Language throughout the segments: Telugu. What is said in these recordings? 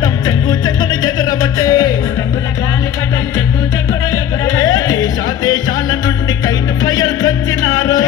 గాలిపటం చెంగు చెంగున ఎగురబట్టే దేశాల నుండి కైట్ ఫ్లైయర్స్ వచ్చినారు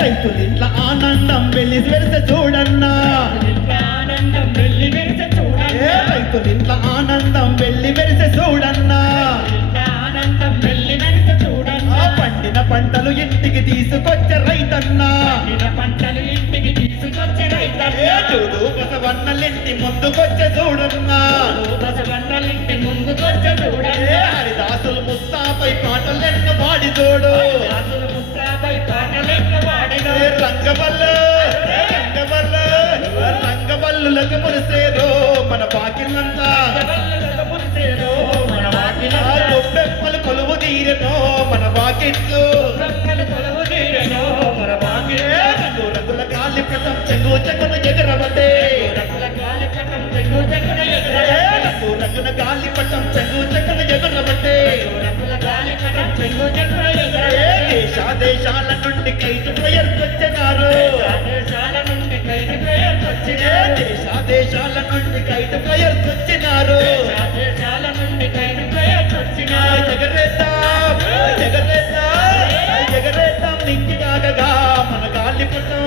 రైతులింట్ల ఆనందం వెళ్లి వెరిసె చూడన్నా రైతులింట్ల ఆనందం వెళ్లి వెరిసె చూడన్నా పండిన పంటలు ఇంటికి తీసుకొచ్చే రైతన్నా చూడు బసవన్నలింటి ముందుకొచ్చే చూడన్నా హరిదాసులు ముస్తాపై పాటలెన్న వాడి చూడు రంగవల్లులకు మురిసేరో మన బాకిలంతా గొప్పెమ్మలు కొలువు తీరనో మన బాకిట్లు రంగుల గాలిపటం చెంగు చెంగున ఎగరబట్టే రంగుల గాలిపటం చెంగు చెంగున ఎగరబట్టే దేశాల నుండి కైట్ ఫ్లైయర్స్ వచ్చినారు దేశాల నుండి కైట్ ఫ్లైయర్స్ వచ్చినారు ఎగరేద్దాం నింగి కాగగా మన గాలిపటం